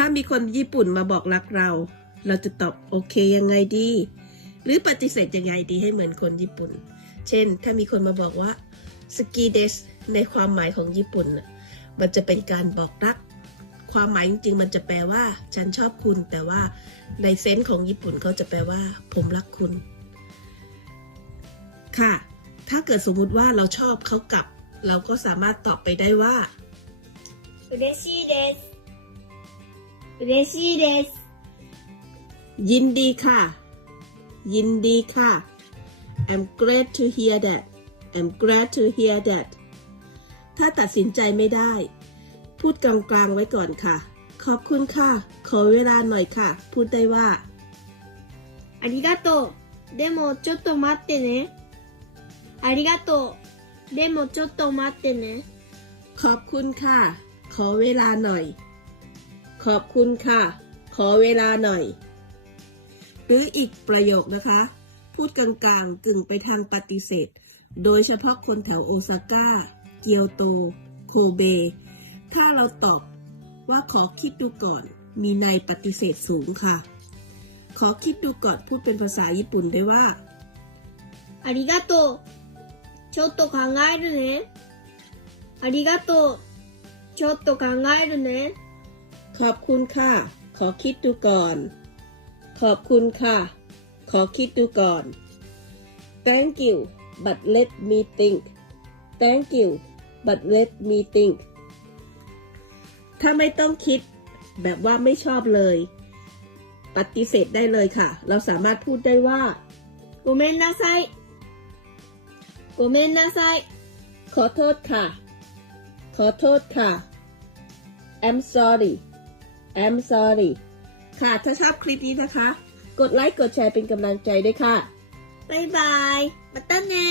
ถ้ามีคนญี่ปุ่นมาบอกรักเรา เราจะตอบโอเคยังไงดี หรือปฏิเสธยังไงดีให้เหมือนคนญี่ปุ่น เช่น ถ้ามีคนมาบอกว่าสกีเดสในความหมายของญี่ปุ่นน่ะมันจะเป็นการบอกรัก ความหมายจริงๆ มันจะแปลว่า ฉันชอบคุณ แต่ว่าในเซนส์ของญี่ปุ่นเขาจะแปลว่า ผมรักคุณ ค่ะ ถ้าเกิดสมมุติว่าเราชอบเขากลับ เราก็สามารถตอบไปได้ว่า 嬉しいです。 嬉しいです。 ยินดีค่ะ ยินดีค่ะ I'm glad to hear that I'm glad to hear that ถ้าตัดสินใจไม่ได้ พูดกลางๆไว้ก่อนค่ะ ขอบคุณค่ะ ขอเวลาหน่อยค่ะ พูดได้ว่า ありがとう。でもちょっと待ってね。ありがとう。でもちょっと待ってね。 ขอบคุณค่ะ ขอเวลาหน่อย ขอบคุณค่ะ ขอเวลาหน่อย หรืออีกประโยคนะคะ พูดกลางๆ กึ่งไปทางปฏิเสธ โดยเฉพาะคนแถวโอซาก้า เกียวโต โคเบ ถ้าเราตอบว่าขอคิดดูก่อน มีในปฏิเสธสูงค่ะ ขอคิดดูก่อนพูดเป็นภาษาญี่ปุ่นได้ว่า ありがとう。ちょっと考えるね。ありがとう。ちょっと考えるね。 ขอบคุณค่ะ ขอคิดดูก่อน ขอบคุณค่ะ ขอคิดดูก่อน thank you but let me think thank you but let me think ถ้าไม่ต้องคิดแบบว่าไม่ชอบเลย ปฏิเสธได้เลยค่ะ เราสามารถพูดได้ว่า ごめんなさい。ごめんなさい。 ขอโทษค่ะ ขอโทษค่ะ I'm sorry I'm sorry ค่ะถ้าชอบคลิปนี้นะคะ กดไลค์กดแชร์เป็นกำลังใจด้วยค่ะ บ๊ายบาย มาต้นแน่